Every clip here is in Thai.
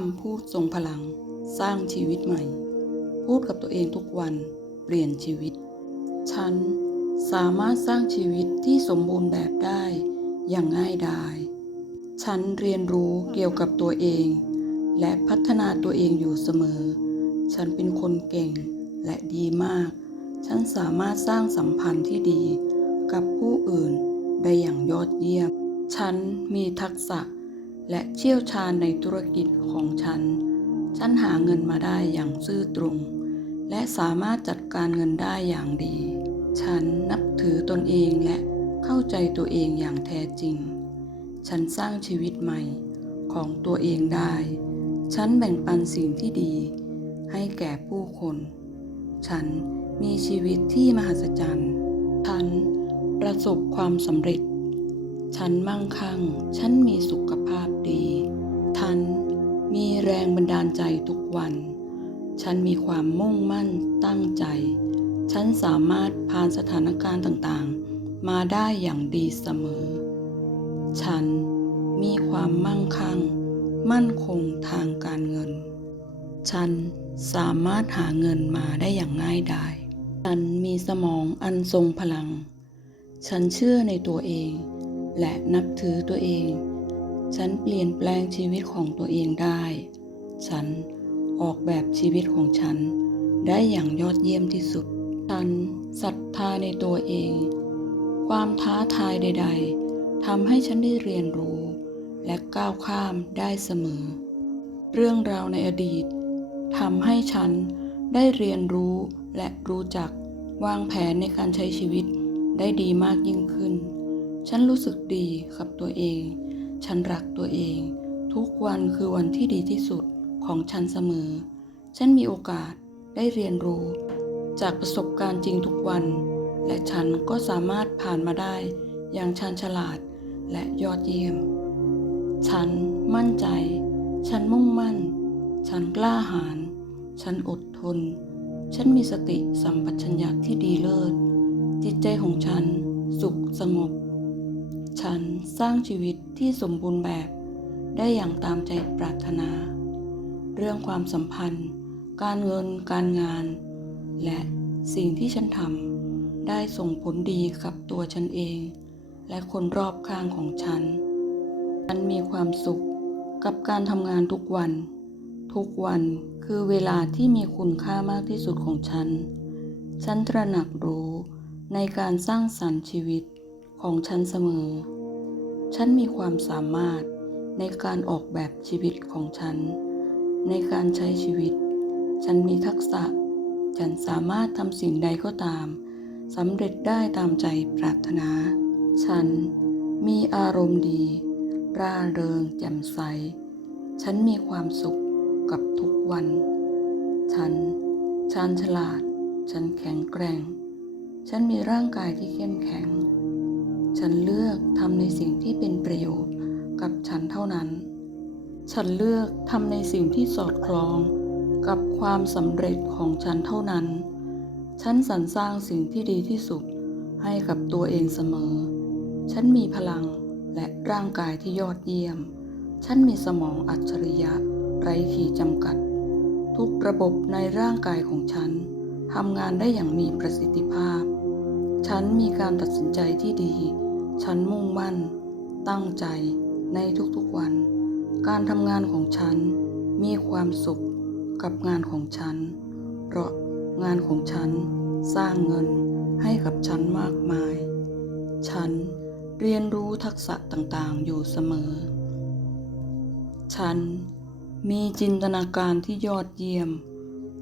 คำพูดทรงพลัง สร้างชีวิตใหม่ พูดกับตัวเองทุกวัน เปลี่ยนชีวิต ฉันสามารถสร้างชีวิตที่สมบูรณ์แบบได้ อย่างง่ายดาย ฉันเรียนรู้เกี่ยวกับตัวเอง และพัฒนาตัวเองอยู่เสมอ ฉันเป็นคนเก่งและดีมาก ฉันสามารถสร้างสัมพันธ์ที่ดี กับผู้อื่นได้อย่างยอดเยี่ยม ฉันมีทักษะ และเชี่ยวชาญในธุรกิจของฉัน ฉันหาเงินมาได้อย่างซื่อตรง และสามารถจัดการเงินได้อย่างดี ฉันนับถือตนเองและเข้าใจตัวเองอย่างแท้จริง ฉันสร้างชีวิตใหม่ของตัวเองได้ ฉันแบ่งปันสิ่งที่ดี ให้แก่ผู้คน ฉันมีชีวิตที่มหัศจรรย์ ฉันประสบความสำเร็จ ฉันมั่งคั่ง ฉันมีสุขภาพ แรงบันดาลใจทุกวัน ฉันมีความมุ่งมั่นตั้งใจ ฉันสามารถผ่านสถานการณ์ต่างๆ มาได้อย่างดีเสมอ ฉันมีความมั่งคั่ง มั่นคงทางการเงิน ฉันสามารถหาเงินมาได้อย่างง่ายดาย ฉันมีสมองอันทรงพลัง ฉันเชื่อในตัวเอง และนับถือตัวเอง ฉันเปลี่ยนแปลงชีวิตของตัวเองได้ ฉันออกแบบชีวิตของฉัน ได้อย่างยอดเยี่ยมที่สุด ฉันศรัทธาในตัวเอง ความท้าทายใด ๆทำให้ฉันได้เรียนรู้ และก้าวข้ามได้เสมอ เรื่องราวในอดีตทำให้ฉันได้เรียนรู้และรู้จักวางแผนในการใช้ชีวิตได้ดีมากยิ่งขึ้น ฉันรู้สึกดีกับตัวเอง ฉันรักตัวเอง ทุกวันคือวันที่ดีที่สุดของฉันเสมอ ฉันมีโอกาสได้เรียนรู้ จากประสบการณ์จริงทุกวัน และฉันก็สามารถผ่านมาได้ อย่างชาญฉลาดและยอดเยี่ยม ฉันมั่นใจ ฉันมุ่งมั่น ฉันกล้าหาญ ฉันอดทน ฉันมีสติสัมปชัญญะที่ดีเลิศ จิตใจของฉันสุขสงบ ฉันสร้างชีวิตที่สมบูรณ์แบบ ได้อย่างตามใจปรารถนา เรื่องความสัมพันธ์ การเงิน การงาน และสิ่งที่ฉันทำได้ส่งผลดีกับตัวฉันเอง และคนรอบข้างของฉัน ฉันมีความสุขกับการทำงานทุกวัน ทุกวันคือเวลาที่มีคุณค่ามากที่สุดของฉัน ฉันตระหนักรู้ในการสร้างสรรค์ชีวิต ของฉันเสมอ ฉันมีความสามารถในการออกแบบชีวิตของฉัน ในการใช้ชีวิต ฉันมีทักษะ ฉันสามารถทำสิ่งใดก็ตามสำเร็จได้ตามใจปรารถนา ฉันมีอารมณ์ดี ร่าเริงแจ่มใส ฉันมีความสุขกับทุกวัน ฉันชาญฉลาด ฉันแข็งแกร่ง ฉันมีร่างกายที่เข้มแข็ง ฉันเลือกทำในสิ่งที่เป็นประโยชน์กับฉันเท่านั้น ฉันเลือกทำในสิ่งที่สอดคล้องกับความสำเร็จของฉันเท่านั้น ฉันสรรสร้างสิ่งที่ดีที่สุดให้กับตัวเองเสมอ ฉันมีพลังและร่างกายที่ยอดเยี่ยม ฉันมีสมองอัจฉริยะ ไร้ขีดจำกัด ทุกระบบในร่างกายของฉันทำงานได้อย่างมีประสิทธิภาพ ฉันมีการตัดสินใจที่ดี ฉันมุ่งมั่น ตั้งใจในทุกๆวัน การทำงานของฉันมีความสุขกับงานของฉัน เพราะงานของฉันสร้างเงินให้กับฉันมากมาย ฉันเรียนรู้ทักษะต่างๆ อยู่เสมอ ฉันมีจินตนาการที่ยอดเยี่ยม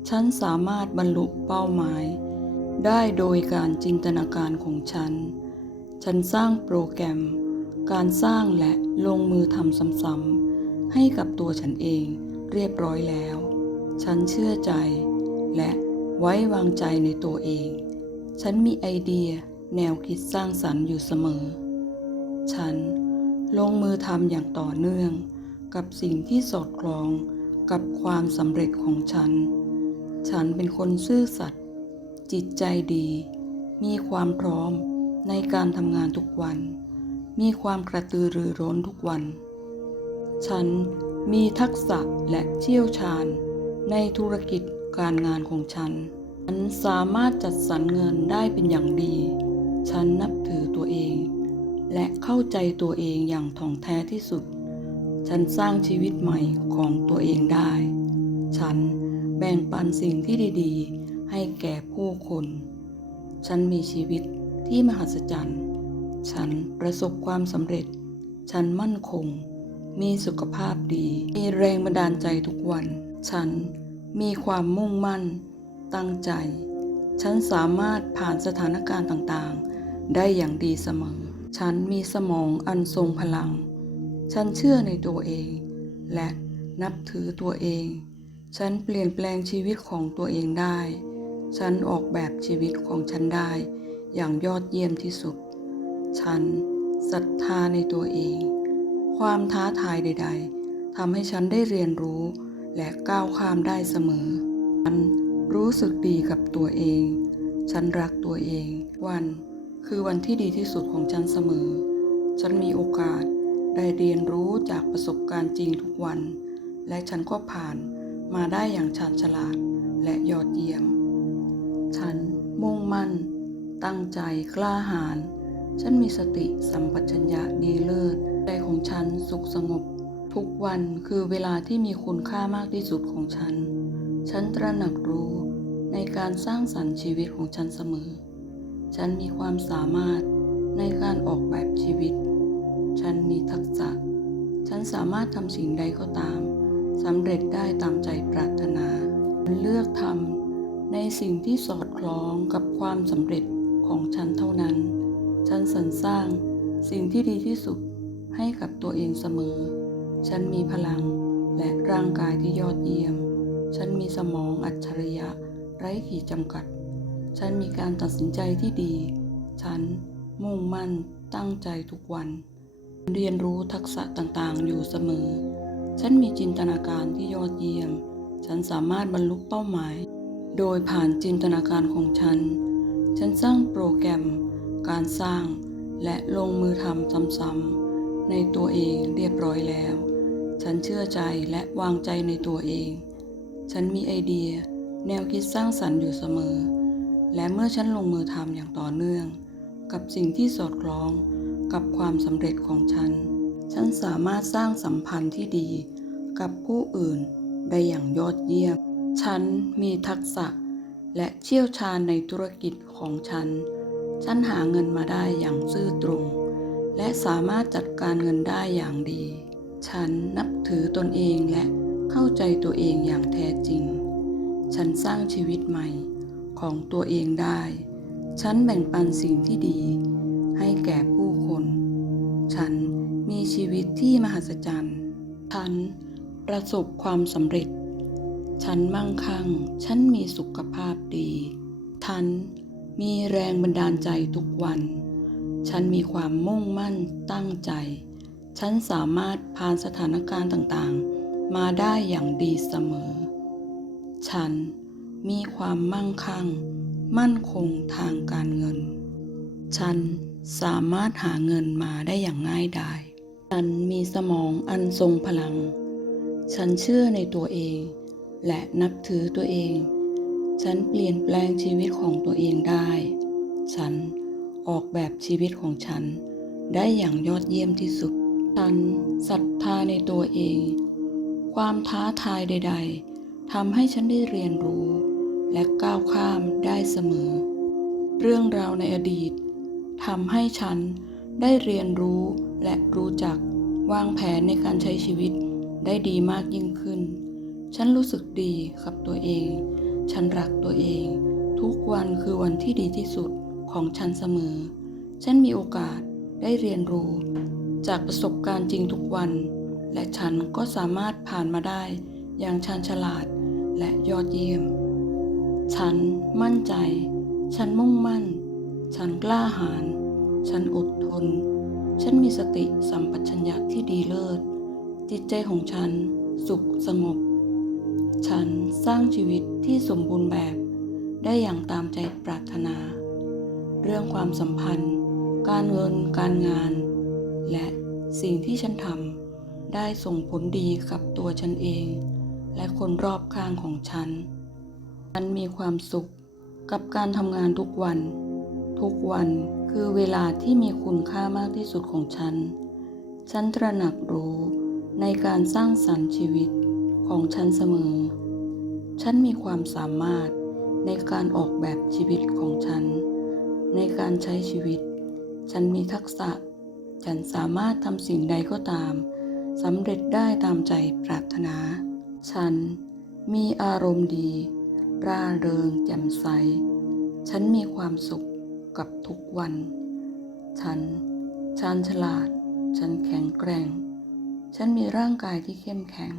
ฉันสามารถบรรลุเป้าหมาย ได้โดยการจินตนาการของฉัน ฉันสร้างโปรแกรม การสร้างและลงมือทำซ้ำๆให้กับตัวฉันเองเรียบร้อยแล้ว ฉันเชื่อใจ และไว้วางใจในตัวเอง ฉันมีไอเดียแนวคิดสร้างสรรค์อยู่เสมอ ฉันลงมือทำอย่างต่อเนื่อง กับสิ่งที่สอดคล้องกับความสำเร็จของฉัน ฉันเป็นคนซื่อสัตย์จิตใจดี มีความพร้อม ในการทำงานทุกวัน มีความกระตือรือร้นทุกวัน ฉันมีทักษะและเชี่ยวชาญ ในธุรกิจการงานของฉัน ฉันสามารถจัดสรรเงินได้เป็นอย่างดี ฉันนับถือตัวเอง และเข้าใจตัวเองอย่างถ่องแท้ที่สุด ฉันสร้างชีวิตใหม่ของตัวเองได้ ฉันแบ่งปันสิ่งที่ดี ๆ ให้แก่ผู้คน ฉันมีชีวิต ที่มหัศจรรย์ ฉันประสบความสำเร็จ ฉันมั่นคง มีสุขภาพดี มีแรงบันดาลใจทุกวัน ฉันมีความมุ่งมั่น ตั้งใจ ฉันสามารถผ่านสถานการณ์ต่างๆ ได้อย่างดีเสมอ ฉันมีสมองอันทรงพลัง ฉันเชื่อในตัวเอง และนับถือตัวเอง ฉันเปลี่ยนแปลงชีวิตของตัวเองได้ ฉันออกแบบชีวิตของฉันได้ อย่างยอดเยี่ยมที่สุด ฉันศรัทธาในตัวเอง ความท้าทายใด ๆทำให้ฉันได้เรียนรู้และก้าวข้ามได้เสมอ ฉันรู้สึกดีกับตัวเอง ฉันรักตัวเอง วันคือวันที่ดีที่สุดของฉันเสมอ ฉันมีโอกาสได้เรียนรู้จากประสบการณ์จริงทุกวัน และฉันก็ผ่านมาได้อย่างชาญฉลาดและยอดเยี่ยม ฉันมุ่งมั่น ตั้งใจกล้าหาญฉันมีสติสัมปชัญญะดีเลิศใจของฉันสุขสงบ ทุกวันคือเวลาที่มีคุณค่ามากที่สุดของฉัน ฉันตระหนักรู้ในการสร้างสรรค์ชีวิตของฉันเสมอ ฉันมีความสามารถในการออกแบบชีวิต ฉันมีทักษะ ฉันสามารถทำสิ่งใดก็ตามสำเร็จได้ตามใจปรารถนา เลือกทำในสิ่งที่สอดคล้องกับความสำเร็จ ของฉันเท่านั้น ฉันสรรสร้างสิ่งที่ดีที่สุดให้กับตัวเองเสมอ ฉันมีพลังและร่างกายที่ยอดเยี่ยม ฉันมีสมองอัจฉริยะไร้ขีดจำกัด ฉันมีการตัดสินใจที่ดี ฉันมุ่งมั่นตั้งใจทุกวัน เรียนรู้ทักษะต่างๆ อยู่เสมอ ฉันมีจินตนาการที่ยอดเยี่ยม ฉันสามารถบรรลุเป้าหมาย โดยผ่านจินตนาการของฉัน สร้างโปรแกรม การสร้าง และลงมือทำซ้ำๆในตัวเองเรียบร้อยแล้ว ฉันเชื่อใจและวางใจในตัวเอง ฉันมีไอเดีย แนวคิดสร้างสรรค์อยู่เสมอ และเมื่อฉันลงมือทำอย่างต่อเนื่อง กับสิ่งที่สอดคล้องกับความสำเร็จของฉัน ฉันสามารถสร้างสัมพันธ์ที่ดี กับผู้อื่นได้อย่างยอดเยี่ยม ฉันมีทักษะ และเชี่ยวชาญในธุรกิจของฉัน ฉันหาเงินมาได้อย่างซื่อตรง และสามารถจัดการเงินได้อย่างดี ฉันนับถือตนเองและเข้าใจตัวเองอย่างแท้จริง ฉันสร้างชีวิตใหม่ของตัวเองได้ ฉันแบ่งปันสิ่งที่ดี ให้แก่ผู้คน ฉันมีชีวิตที่มหัศจรรย์ ฉันประสบความสำเร็จ ฉันมั่งคั่ง ฉันมีสุขภาพดี ฉันมีแรงบันดาลใจทุกวัน ฉันมีความมุ่งมั่นตั้งใจ ฉันสามารถผ่านสถานการณ์ต่างๆ มาได้อย่างดีเสมอ ฉันมีความมั่งคั่ง มั่นคงทางการเงิน ฉันสามารถหาเงินมาได้อย่างง่ายดาย ฉันมีสมองอันทรงพลัง ฉันเชื่อในตัวเอง และนับถือตัวเอง ฉันเปลี่ยนแปลงชีวิตของตัวเองได้ ฉันออกแบบชีวิตของฉัน ได้อย่างยอดเยี่ยมที่สุด ฉันศรัทธาในตัวเอง ความท้าทายใด ๆทำให้ฉันได้เรียนรู้ และก้าวข้ามได้เสมอ เรื่องราวในอดีตทำให้ฉันได้เรียนรู้และรู้จักวางแผนในการใช้ชีวิตได้ดีมากยิ่งขึ้น ฉันรู้สึกดีกับตัวเอง ฉันรักตัวเอง ทุกวันคือวันที่ดีที่สุดของฉันเสมอ ฉันมีโอกาสได้เรียนรู้ จากประสบการณ์จริงทุกวัน และฉันก็สามารถผ่านมาได้ อย่างชาญฉลาดและยอดเยี่ยม ฉันมั่นใจ ฉันมุ่งมั่น ฉันกล้าหาญ ฉันอดทน ฉันมีสติสัมปชัญญะที่ดีเลิศ จิตใจของฉันสุขสงบ ฉันสร้างชีวิตที่สมบูรณ์แบบ ได้อย่างตามใจปรารถนา เรื่องความสัมพันธ์ การเงิน การงาน และสิ่งที่ฉันทำได้ส่งผลดีกับตัวฉันเอง และคนรอบข้างของฉัน ฉันมีความสุขกับการทำงานทุกวัน ทุกวันคือเวลาที่มีคุณค่ามากที่สุดของฉัน ฉันตระหนักรู้ในการสร้างสรรค์ชีวิต ของฉันเสมอ ฉันมีความสามารถในการออกแบบชีวิตของฉัน ในการใช้ชีวิต ฉันมีทักษะ ฉันสามารถทำสิ่งใดก็ตามสำเร็จได้ตามใจปรารถนา ฉันมีอารมณ์ดี ร่าเริงแจ่มใส ฉันมีความสุขกับทุกวัน ฉันชาญฉลาด ฉันแข็งแกร่ง ฉันมีร่างกายที่เข้มแข็ง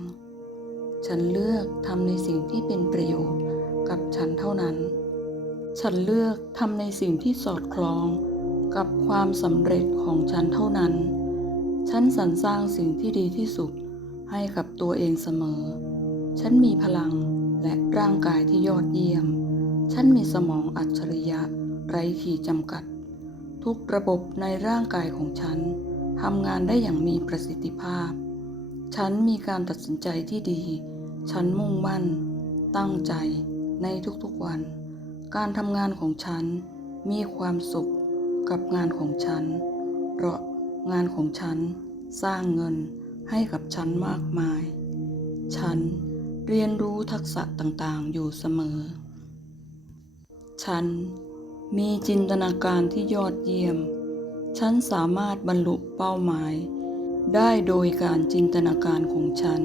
ฉันเลือกทำในสิ่งที่เป็นประโยชน์กับฉันเท่านั้น ฉันเลือกทำในสิ่งที่สอดคล้องกับความสำเร็จของฉันเท่านั้น ฉันสรรสร้างสิ่งที่ดีที่สุดให้กับตัวเองเสมอ ฉันมีพลังและร่างกายที่ยอดเยี่ยม ฉันมีสมองอัจฉริยะไร้ขีดจำกัด ทุกระบบในร่างกายของฉันทำงานได้อย่างมีประสิทธิภาพ ฉันมีการตัดสินใจที่ดี ฉันมุ่งมั่น ตั้งใจในทุกๆวัน การทำงานของฉันมีความสุขกับงานของฉัน เพราะงานของฉันสร้างเงินให้กับฉันมากมาย ฉันเรียนรู้ทักษะต่างๆ อยู่เสมอ ฉันมีจินตนาการที่ยอดเยี่ยม ฉันสามารถบรรลุเป้าหมาย ได้โดยการจินตนาการของฉัน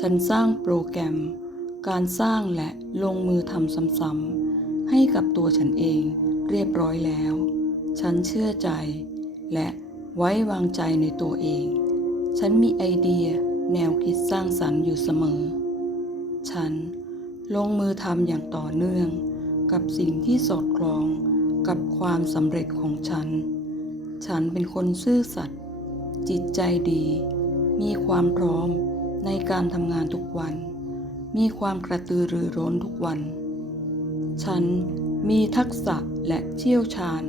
ฉันสร้างโปรแกรม การสร้างและลงมือทำซ้ำๆ ให้กับตัวฉันเองเรียบร้อยแล้ว ฉันเชื่อใจ และไว้วางใจในตัวเอง ฉันมีไอเดียแนวคิดสร้างสรรค์อยู่เสมอ ฉันลงมือทำอย่างต่อเนื่อง กับสิ่งที่สอดคล้องกับความสำเร็จของฉัน ฉันเป็นคนซื่อสัตย์จิตใจดี มีความพร้อม ในการทำงานทุกวัน มีความกระตือรือร้นทุกวัน ฉันมีทักษะและเชี่ยวชาญ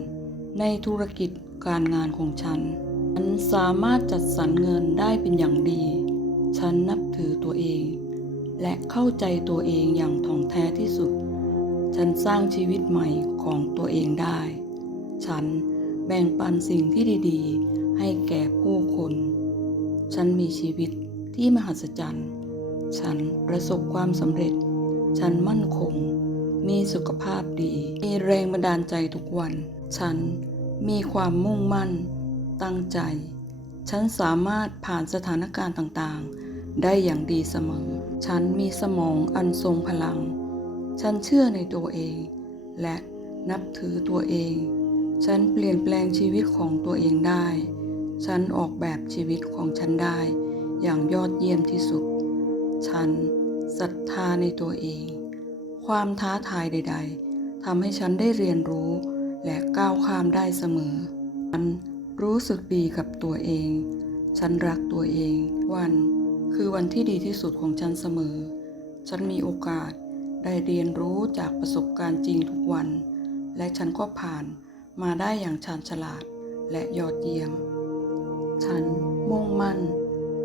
ในธุรกิจการงานของฉัน ฉันสามารถจัดสรรเงินได้เป็นอย่างดี ฉันนับถือตัวเอง และเข้าใจตัวเองอย่างถ่องแท้ที่สุด ฉันสร้างชีวิตใหม่ของตัวเองได้ ฉันแบ่งปันสิ่งที่ดี ๆ ให้แก่ผู้คน ฉันมีชีวิต ที่มหัศจรรย์ ฉันประสบความสำเร็จ ฉันมั่นคง มีสุขภาพดี มีแรงบันดาลใจทุกวัน ฉันมีความมุ่งมั่น ตั้งใจ ฉันสามารถผ่านสถานการณ์ต่างๆ ได้อย่างดีเสมอ ฉันมีสมองอันทรงพลัง ฉันเชื่อในตัวเอง และนับถือตัวเอง ฉันเปลี่ยนแปลงชีวิตของตัวเองได้ ฉันออกแบบชีวิตของฉันได้ อย่างยอดเยี่ยมที่สุด ฉันศรัทธาในตัวเอง ความท้าทายใด ๆทำให้ฉันได้เรียนรู้และก้าวข้ามได้เสมอ ฉันรู้สึกดีกับตัวเอง ฉันรักตัวเอง วัน คือวันที่ดีที่สุดของฉันเสมอ ฉันมีโอกาสได้เรียนรู้จากประสบการณ์จริงทุกวัน และฉันก็ผ่านมาได้อย่างชาญฉลาดและยอดเยี่ยม ฉันมุ่งมั่น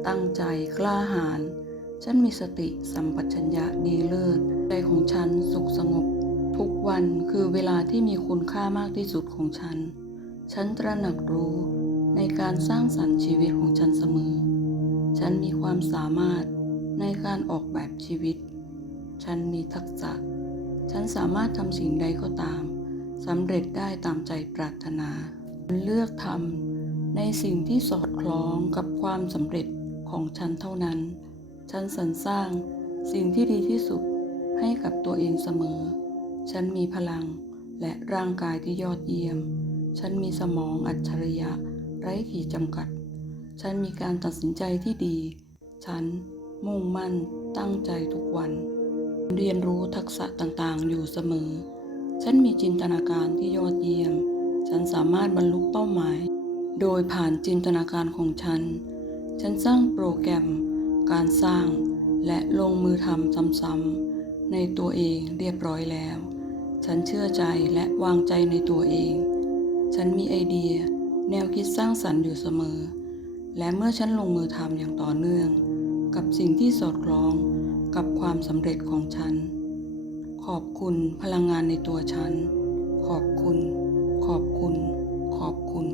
ตั้งใจกล้าหาญฉันมีสติสัมปชัญญะดีเลิศใจของฉันสุขสงบ ทุกวันคือเวลาที่มีคุณค่ามากที่สุดของฉัน ฉันตระหนักรู้ในการสร้างสรรค์ชีวิตของฉันเสมอ ฉันมีความสามารถในการออกแบบชีวิต ฉันมีทักษะ ฉันสามารถทำสิ่งใดก็ตามสำเร็จได้ตามใจปรารถนา เลือกทำในสิ่งที่สอดคล้องกับความสำเร็จ ของฉันเท่านั้น ฉันสรรสร้างสิ่งที่ดีที่สุดให้กับตัวเองเสมอ ฉันมีพลังและร่างกายที่ยอดเยี่ยม ฉันมีสมองอัจฉริยะไร้ขีดจำกัด ฉันมีการตัดสินใจที่ดี ฉันมุ่งมั่นตั้งใจทุกวัน เรียนรู้ทักษะต่างๆ อยู่เสมอ ฉันมีจินตนาการที่ยอดเยี่ยม ฉันสามารถบรรลุเป้าหมาย โดยผ่านจินตนาการของฉัน ฉันสร้างโปรแกรม การสร้าง และลงมือทำซ้ำๆในตัวเองเรียบร้อยแล้ว ฉันเชื่อใจและวางใจในตัวเอง ฉันมีไอเดีย แนวคิดสร้างสรรค์อยู่เสมอ และเมื่อฉันลงมือทำอย่างต่อเนื่อง กับสิ่งที่สอดคล้องกับความสำเร็จของฉัน ขอบคุณพลังงานในตัวฉัน ขอบคุณ ขอบคุณ ขอบคุณ